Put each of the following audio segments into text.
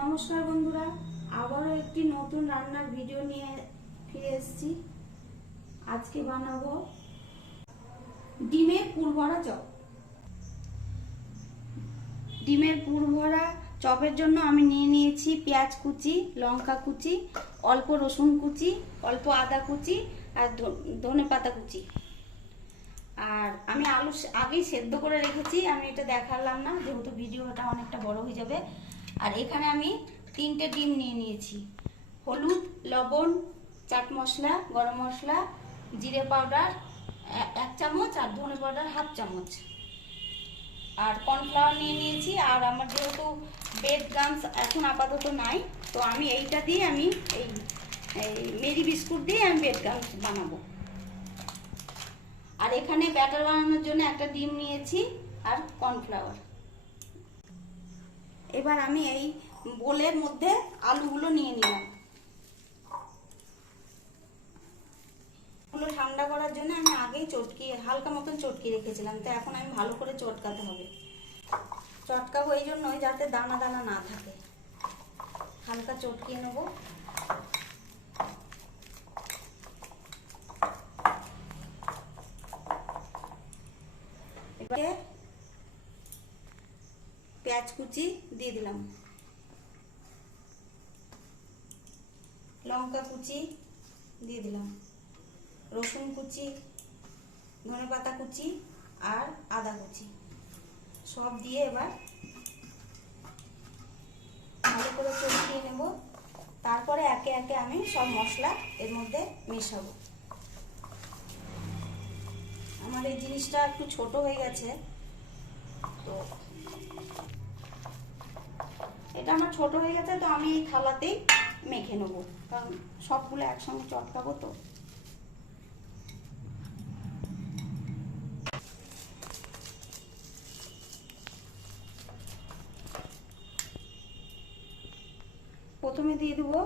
নমস্কার বন্ধুরা, আবারও একটি নতুন রান্নার ভিডিও নিয়ে ফিরে এসেছি। আজকে বানাবো ডিমের পুরভরা চপ। ডিমের পুরভরা চপের জন্য আমি নিয়ে নিয়েছি পেঁয়াজ কুচি, লঙ্কা কুচি, অল্প রসুন কুচি, অল্প আদা কুচি আর ধনেপাতা কুচি। আর আমি আলু আগেই সেদ্ধ করে রেখেছি, আমি এটা দেখালাম না যেহেতু ভিডিওটা অনেকটা বড় হয়ে যাবে। আর এখানে আমি 3টে ডিম নিয়ে নিয়েছি। হলুদ, লবণ, চাট মশলা, গরম মশলা, জিরে পাউডার 1 চামচ আর ধনে পাউডার 1/2 চামচ, আর কর্নফ্লাওয়ার নিয়ে নিয়েছি। আর আমার যেহেতু ব্রেড গামস এখন আপাতত নাই, তো আমি এইটা দিয়ে আমি এই মেরি বিস্কুট দিয়ে আমি ব্রেড গামস বানাবো। আর এখানে ব্যাটার বানানোর জন্য একটা ডিম নিয়েছি আর কর্নফ্লাওয়ার। এবার আমি এই বোলের মধ্যে আলুগুলো নিয়ে নিলাম। এগুলো ঠান্ডা করার জন্য আমি আগেই হালকা মতন চটকি রেখেছিলাম, তো এখন আমি ভালো করে চটকাতে হবে। চটকাবো এই জন্যই যাতে দানা দানা না থাকে। হালকা চটকিয়ে নেবো। এবারে পেঁয়াজ কুচি দিয়ে দিলাম, লঙ্কা কুচি দিয়ে দিলাম, রসুন কুচি, ধনেপাতা কুচি আর আদা কুচি সব দিয়ে এবার ভালো করে চটকিয়ে নেব। তারপরে একে একে আমি সব মশলা এর মধ্যে মেশাবো। আমার এই জিনিসটা একটু ছোট হয়ে গেছে, তো এটা আমার ছোট হয়ে গেছে, তো আমি এই থালাতেই মেখে নেবো, কারণ সবগুলো একসঙ্গে চটকাবো। তো প্রথমে দিয়ে দেবো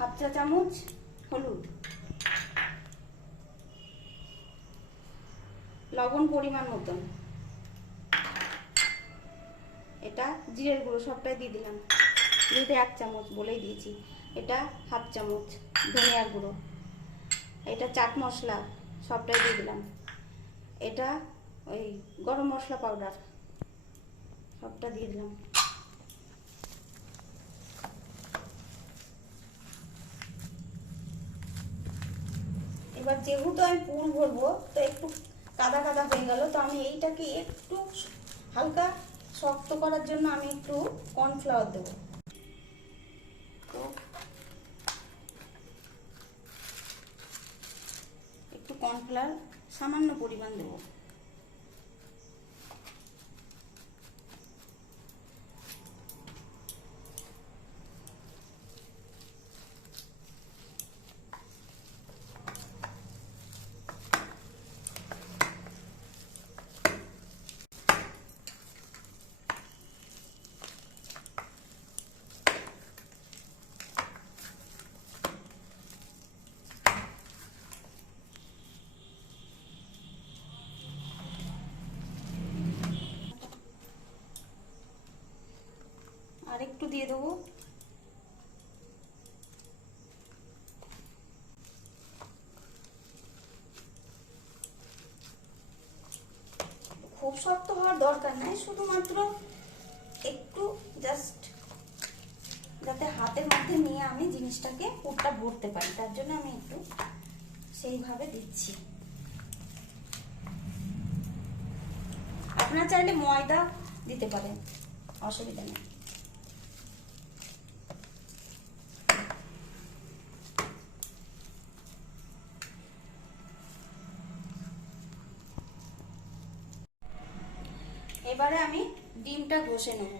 1/2 চা চামচ হলুদ, লবণ পরিমাণ মতন, এটা জিরের গুঁড়ো সবটাই দিয়ে দিলাম, দিতে 1 চামচ বলেই দিয়েছি। এটা 1/2 চামচ ধনিয়ার গুঁড়ো, এটা চাট মশলা সবটাই দিয়ে দিলাম, এটা ওই গরম মশলা পাউডার সবটা দিয়ে দিলাম। এবার যেহেতু আমি পুর ভরবো, তো একটু কাদা কাদা হয়ে গেল, তো আমি এইটাকে একটু হালকা শক্ত করার জন্য আমি একটু কর্নফ্লাওয়ার দেবো। তো একটু কর্নফ্লাওয়ার সামান্য পরিমাণ দেবো। আর একটু দিয়ে দেবো। খুব শক্ত হওয়ার দরকার নাই, শুধুমাত্র একটু জাস্ট যাতে হাতের মধ্যে নিয়ে আমি জিনিসটাকে পুরটা ভরতে পারি, তার জন্য আমি একটু সেইভাবে দিচ্ছি। আপনারা চাইলে ময়দা দিতে পারেন, অসুবিধা নেই। এবারে আমি ডিমটা ঘষে নেব।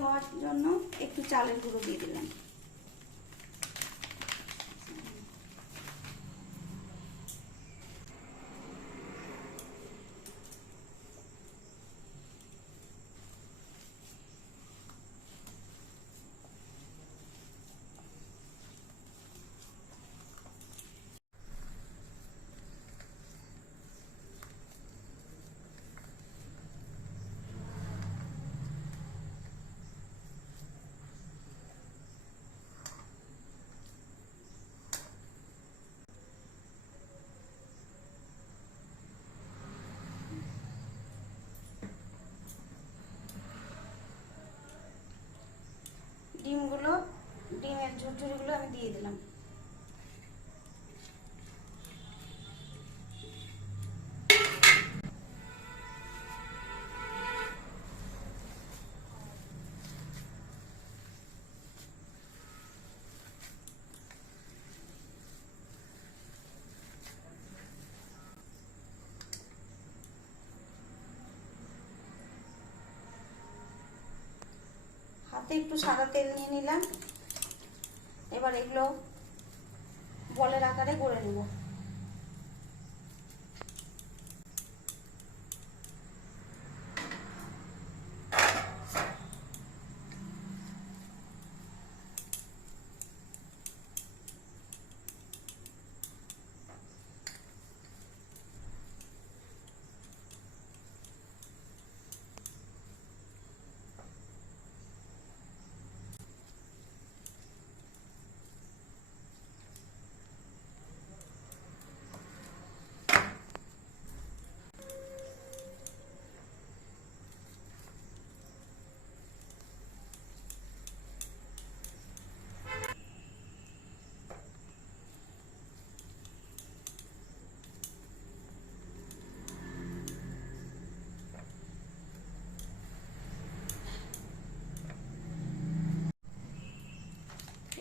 হওয়ার জন্য একটু চালের গুঁড়ো দিয়ে দিলাম। ডিমের ঝুরঝুরিগুলো আমি দিয়ে দিলাম। হাতে একটু সাদা তেল নিয়ে নিলাম। এবার এগুলো বলের আকারে গড়ে নেব।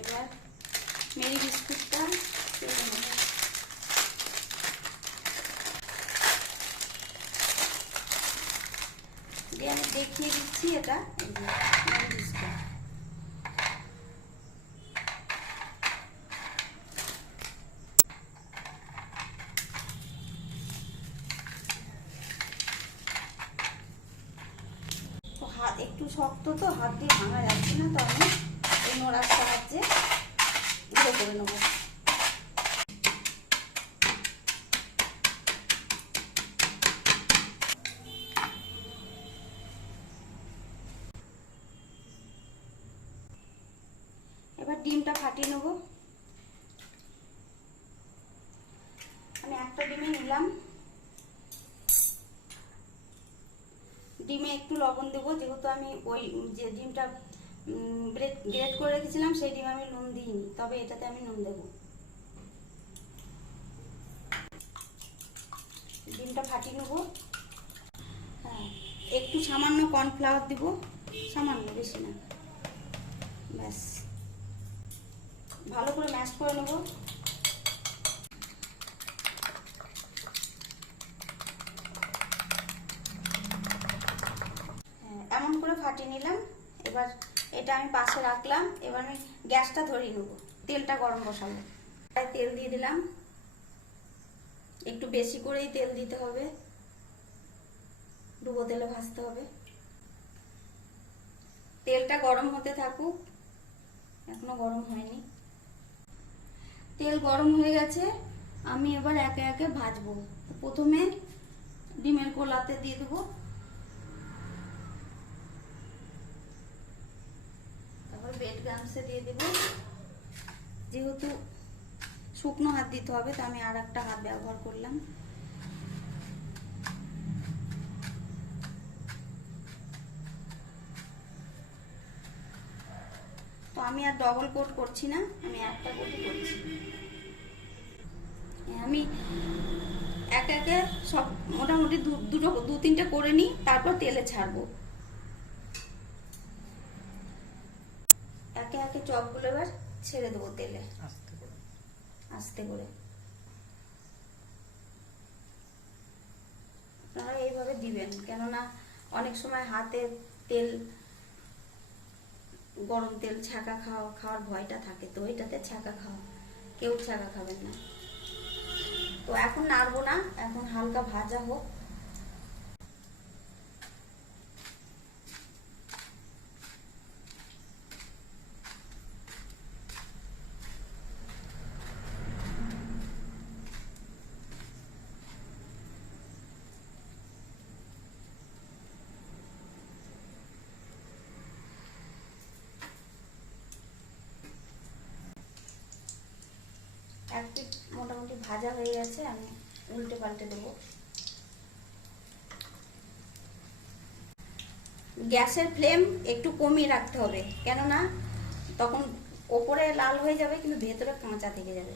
এবার মেরি বিস্কুটটা দিয়ে নেব। দিয়ে আমি দেখিয়ে দিচ্ছি, এটা মেরি বিস্কুট। তো হাত একটু শক্ত, তো হাত দিয়ে ভাঙা যাচ্ছে না, তো আমি এই নোড়ার সাহায্যে গুঁড়ো করে নেবো। এবার ডিমটা ফাটিয়ে নেব। আমি একটা ডিমে নিলাম। ডিমে একটু লবণ দেবো, যেহেতু আমি ওই যে ডিমটা গ্রেট করে রেখেছিলাম সেই ডিমে আমি নুন দিইনি, তবে এটাতে আমি নুন দেবো। ডিমটা ফাটিয়ে নেবো। হ্যাঁ, একটু সামান্য কর্নফ্লাওয়ার দিব, সামান্য, বেশি না। ব্যাস, ভালো করে ম্যাশ করে নেবো। এমন করে ফাটিয়ে নিলাম। এবার এটা আমি পাশে রাখলাম। এবার আমি গ্যাসটা ধরিয়ে নেবো, তেলটা গরম বসাবো। তেল দিয়ে দিলাম, একটু বেশি করেই তেল দিতে হবে, ডুবো তেলে ভাজতে হবে। তেলটা গরম হতে থাকুক, এখনো গরম হয়নি। তেল গরম হয়ে গেছে, আমি এবার একে একে ভাজবো। প্রথমে ডিমের গোলাতে দিয়ে দেবো, তারপর ব্রেড ক্রাম্বসে দিয়ে দেবো। যেহেতু শুকনো হাত দিতে হবে, তো আমি আর একটা হাত ব্যবহার করলাম। তো আমি আর ডবল কোট করছি না, আমি একটা কোটই করছি। আমি একে একে সব মোটামুটি দু তিনটে করে নিই, তারপর তেলে ছাড়বো। একে একে চপগুলো এবার ছেড়ে দেবো তেলে আস্তে করে। আপনারা এইভাবে দিবেন, কেননা অনেক সময় হাতে তেল গরম তেল ছাঁকা খাওয়ার ভয়টা থাকে, তো এটাতে ছাঁকা খাওয়া, কেউ ছাঁকা খাবেন না। তো এখন নাড়বো না, এখন হালকা ভাজা হোক। এক পিঠ মোটামুটি ভাজা হয়ে গেছে, আমি উল্টে পাল্টে দেবো। গ্যাসের ফ্লেম একটু কমিয়ে রাখতে হবে, কেননা তখন ওপরে লাল হয়ে যাবে কিন্তু ভেতরে কাঁচা থেকে যাবে।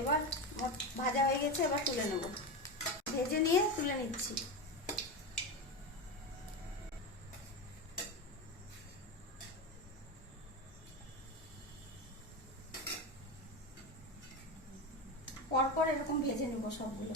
এবার ভাজা হয়ে গেছে, এবার তুলে নেব। ভেজে নিয়ে তুলে নিচ্ছি। পরপর এরকম ভেজে নেব সবগুলো।